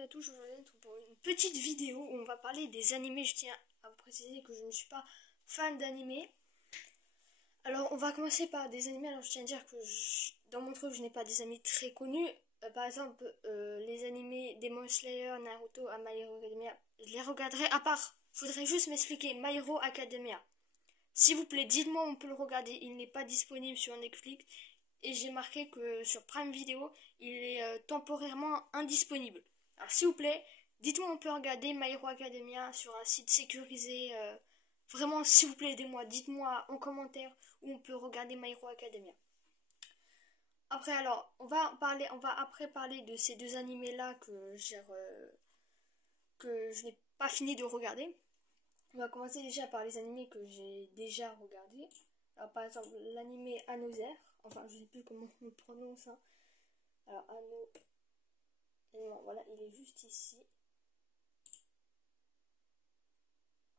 salut à tous, je vous retrouve pour une petite vidéo où on va parler des animés. Je tiens à vous préciser que je ne suis pas fan d'animés. Alors on va commencer par des animés. Alors je tiens à dire que dans mon truc je n'ai pas des amis très connus. Par exemple les animés Demon Slayer, Naruto, My Hero Academia, je les regarderai à part. Je voudrais juste m'expliquer. My Hero Academia, s'il vous plaît dites-moi où on peut le regarder. Il n'est pas disponible sur Netflix. Et j'ai marqué que sur Prime Video, il est temporairement indisponible. Alors s'il vous plaît, dites-moi où on peut regarder My Hero Academia sur un site sécurisé. Vraiment, s'il vous plaît, aidez-moi. Dites-moi en commentaire où on peut regarder My Hero Academia. Après, alors, on va après parler de ces deux animés-là que je n'ai pas fini de regarder. On va commencer déjà par les animés que j'ai déjà regardés. Alors, par exemple, l'animé Another. Enfin, je ne sais plus comment on le prononce. Hein. Alors, voilà, il est juste ici.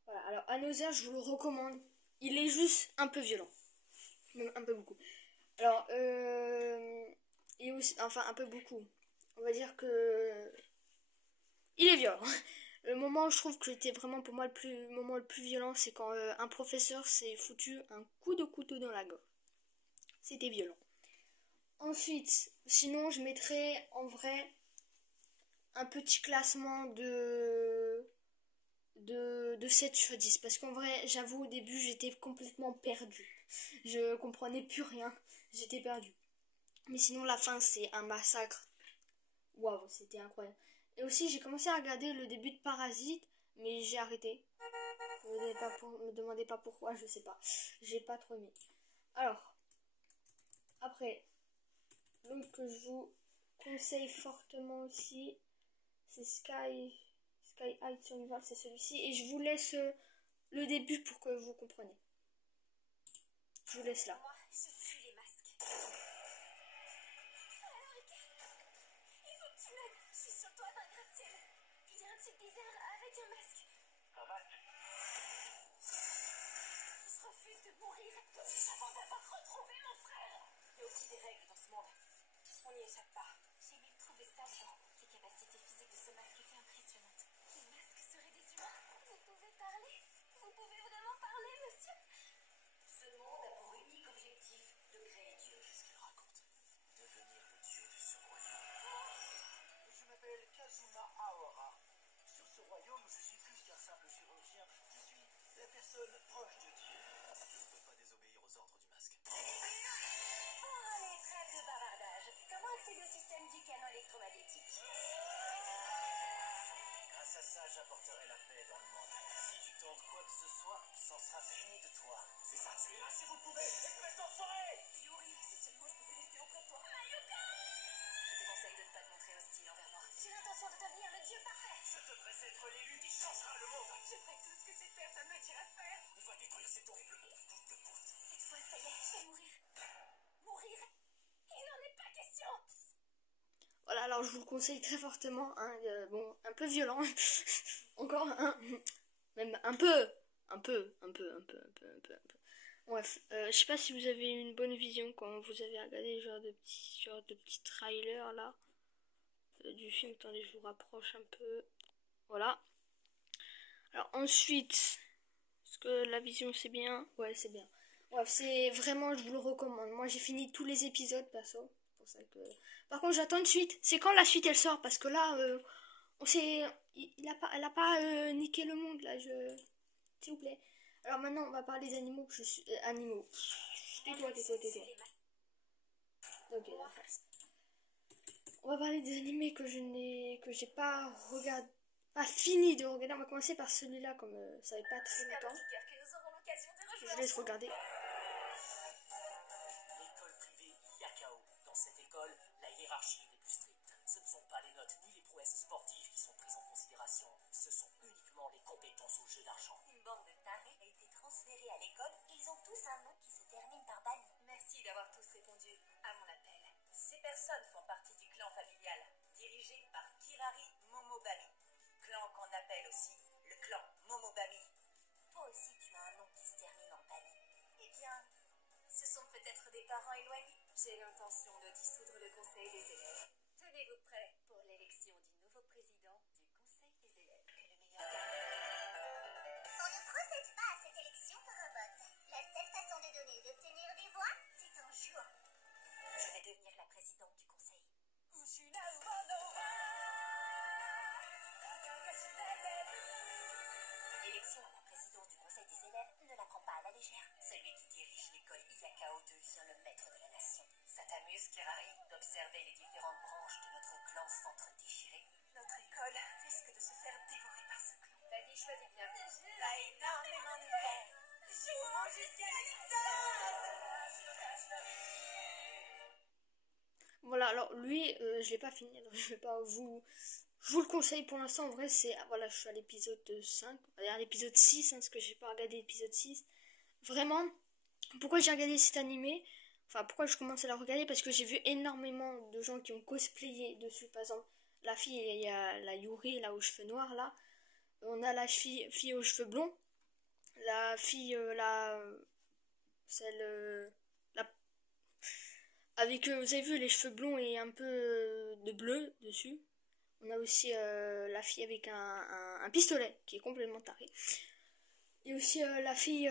Voilà, alors Another, je vous le recommande. Il est juste un peu violent. Même un peu beaucoup. Alors, et aussi, enfin, un peu beaucoup. On va dire que il est violent. Le moment où je trouve que c'était vraiment pour moi le moment le plus violent, c'est quand un professeur s'est foutu un coup de couteau dans la gorge. C'était violent. Ensuite, sinon je mettrais en vrai un petit classement de 7 sur 10. Parce qu'en vrai, j'avoue, au début, j'étais complètement perdue. Je comprenais plus rien. J'étais perdue. Mais sinon, la fin, c'est un massacre. Waouh, c'était incroyable. Et aussi, j'ai commencé à regarder le début de Parasite, mais j'ai arrêté. Me demandez pas pourquoi, je sais pas. J'ai pas trop aimé. Alors, après, l'autre que je vous conseille fortement aussi, c'est Sky High Survival, c'est celui-ci. Et je vous laisse le début pour que vous compreniez. Je vous laisse là. Moi, je tue les masques. Alors, Rika, il faut que tu m'aides. Je suis sur toi d'un gratte-ciel. Il y a un type bizarre avec un masque. Un masque? Je refuse de mourir avant d'avoir retrouvé mon frère. Il y a aussi des règles dans ce monde. On n'y échappe pas. J'ai même trouvé ça dedans. Les capacités physiques de ce masque étaient impressionnantes. Les masques seraient des humains. Vous pouvez parler? Vous pouvez vraiment parler, monsieur? Ce monde a pour unique objectif de créer Dieu. Qu'est-ce qu'il raconte? Devenir le dieu de ce royaume. Je m'appelle Kazuma Aora. Sur ce royaume, je suis plus qu'un simple chirurgien. Je suis la personne proche de Dieu. Je ne peux pas désobéir aux ordres du masque. Oh, allez, trêve de bavardage. Comment accéder au système du canon électromagnétique? Grâce à ça, j'apporterai la paix dans le monde. Si tu tentes quoi que ce soit, c'en sera fini de toi. C'est ça, tuez-la si vous le pouvez, espèce d'enfoiré! Yuri, si seulement je pouvais rester auprès de toi. Mayuka! Je te conseille de ne pas te montrer hostile envers moi. J'ai l'intention de devenir le dieu parfait. Je devrais être l'élu qui changera le monde. Je ferai tout ce que cette personne me dira de faire. On va détruire cet horrible monde, coûte que coûte. Cette fois, ça y est, je vais mourir. Mourir? Il n'en est pas question. Voilà, alors je vous le conseille très fortement. Hein, bon, un peu violent. Encore un. Même un peu. Bref, je sais pas si vous avez une bonne vision quand vous avez regardé ce genre de petits trailers là du film. Attendez, je vous rapproche un peu. Voilà. Alors ensuite, est-ce que la vision c'est bien? Ouais, c'est bien. Bref, c'est vraiment, je vous le recommande. Moi j'ai fini tous les épisodes perso. C'est pour ça que. Par contre, j'attends une suite. C'est quand la suite elle sort? Parce que là, on sait, elle a pas niqué le monde là. S'il vous plaît. Alors maintenant, on va parler des animaux que je suis. Animaux. Tais-toi. Ok, d'accord. On va parler des animés que j'ai pas regardé, pas fini de regarder. On va commencer par celui-là, comme ça fait pas très longtemps. Que nous aurons l'occasion de Je rejoindre. laisse regarder. L'école privée Yakao. Dans cette école, la hiérarchie n'est plus stricte. Ce ne sont pas les notes ni les prouesses sportives qui sont prises en considération. Ce sont uniquement les compétences au jeu d'argent. Une bande de tarés a été transférée à l'école. Ils ont tous un nom qui se termine par Bani. Merci d'avoir tous répondu à mon appel. Ces personnes font partie du clan familial, dirigé par Kirari Momobami. Clan qu'on appelle aussi le clan Momobami. Toi aussi tu as un nom qui se termine en Bani. Eh bien, ce sont peut-être des parents éloignés. J'ai l'intention de dissoudre le conseil des élèves. Tenez-vous prêts pour l'élection du nouveau président m'excuse, Kirari, d'observer les différentes branches de notre clan s'entre-déchirer. Notre école risque de se faire dévorer par ce clan. Vas-y, choisis bien. Ce jeu a énormément de faire. Jouons jusqu'à Voilà, alors lui, je l'ai pas fini, alors je vais pas je vous le conseille pour l'instant. En vrai, c'est, voilà, je suis à l'épisode 5, à l'épisode 6, hein, parce que j'ai pas regardé l'épisode 6. Vraiment, pourquoi j'ai regardé cet animé, enfin, pourquoi je commence à le regarder, parce que j'ai vu énormément de gens qui ont cosplayé dessus. Par exemple, la fille, il y a la Yuri, là, aux cheveux noirs, là. On a la fille aux cheveux blonds. La fille, celle, la avec, vous avez vu, les cheveux blonds et un peu de bleu dessus. On a aussi la fille avec un pistolet qui est complètement taré. Et aussi la fille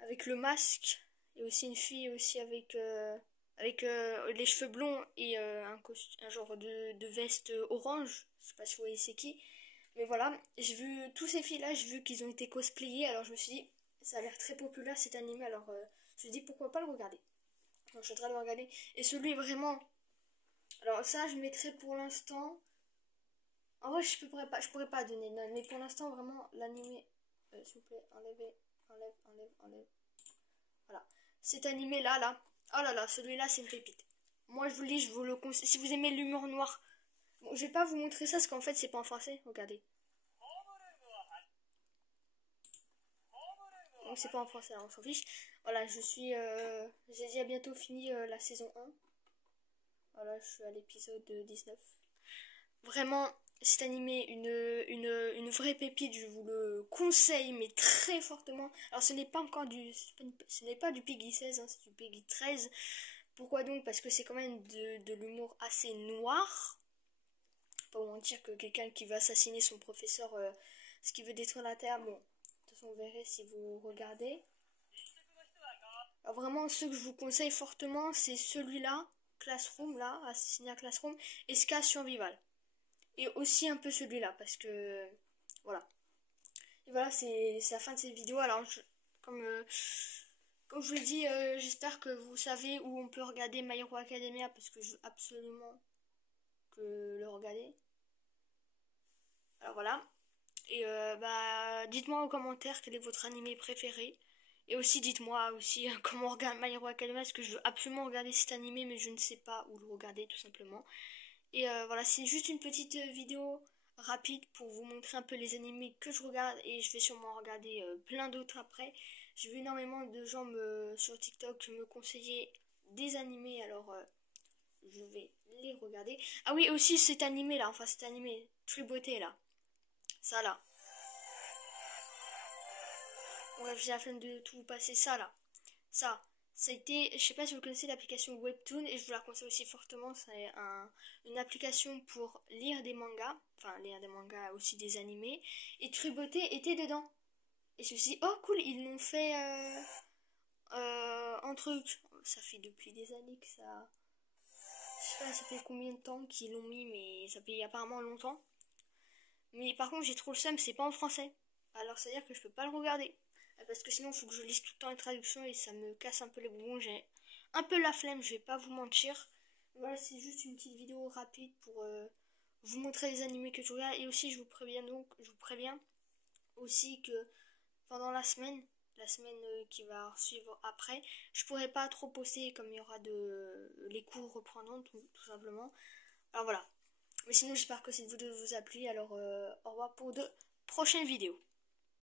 avec le masque. Et aussi une fille aussi avec les cheveux blonds et un genre de veste orange. Je sais pas si vous voyez c'est qui. Mais voilà, j'ai vu tous ces filles-là, j'ai vu qu'ils ont été cosplayés. Alors je me suis dit, ça a l'air très populaire cet animé. Alors je me suis dit, pourquoi pas le regarder. Donc, je suis en train de le regarder. Et celui vraiment... Alors ça, je mettrai pour l'instant... En vrai, je pourrais pas donner de note. Mais pour l'instant, vraiment, l'animé... s'il vous plaît, enlève. Voilà. Cet animé-là, là. Oh là là, celui-là, c'est une pépite. Moi, je vous le dis, je vous le conseille. Si vous aimez l'humour noir... Bon, je vais pas vous montrer ça, parce qu'en fait, c'est pas en français. Regardez. Donc, c'est pas en français, alors on s'en fiche. Voilà, j'ai déjà bientôt fini la saison 1. Voilà, je suis à l'épisode 19. Vraiment, cet animé, une vraie pépite, je vous le conseille, mais très fortement. Alors, ce n'est pas encore ce n'est pas du Peggy 16, hein, c'est du Peggy 13. Pourquoi donc? Parce que c'est quand même de l'humour assez noir. Pas vous mentir que quelqu'un qui veut assassiner son professeur, ce qui veut détruire la Terre, bon, de toute façon, vous verrez si vous regardez. Alors, vraiment, ce que je vous conseille fortement, c'est celui-là, Classroom, là, Assassinat Classroom, et Ska Survival. Et aussi un peu celui-là, parce que... Voilà. Et voilà, c'est la fin de cette vidéo. Alors, comme je vous l'ai dit, j'espère que vous savez où on peut regarder My Hero Academia, parce que je veux absolument le regarder. Alors voilà. Et dites-moi en commentaire quel est votre animé préféré. Et aussi dites-moi aussi comment on regarde My Hero Academia, parce que je veux absolument regarder cet animé, mais je ne sais pas où le regarder tout simplement. Et voilà, c'est juste une petite vidéo rapide pour vous montrer un peu les animés que je regarde, et je vais sûrement regarder plein d'autres après. J'ai vu énormément de gens sur TikTok me conseiller des animés, alors je vais les regarder. Ah oui, aussi cet animé là, enfin cet animé, True Beauté là, ça là. Bref, j'ai la flemme de tout vous passer ça là. Ça a été, je sais pas si vous connaissez l'application Webtoon, et je vous la conseille aussi fortement. C'est une application pour lire des mangas, enfin lire des mangas, aussi des animés. Et True Beauté était dedans. Et je me suis dit, oh cool, ils l'ont fait un truc. Ça fait depuis des années que ça... Je sais pas, ça fait combien de temps qu'ils l'ont mis, mais ça fait apparemment longtemps. Mais par contre, j'ai trop le seum, c'est pas en français. Alors, c'est à dire que je peux pas le regarder. Parce que sinon, il faut que je lise tout le temps les traductions et ça me casse un peu les bonbons. J'ai un peu la flemme, je vais pas vous mentir. Voilà, c'est juste une petite vidéo rapide pour vous montrer les animés que je regarde. Et aussi, je vous préviens aussi que pendant la semaine qui va suivre après, je pourrai pas trop poster comme il y aura les cours reprendront tout simplement. Alors voilà. Mais sinon, j'espère que cette vidéo vous a plu. Alors, au revoir pour de prochaines vidéos.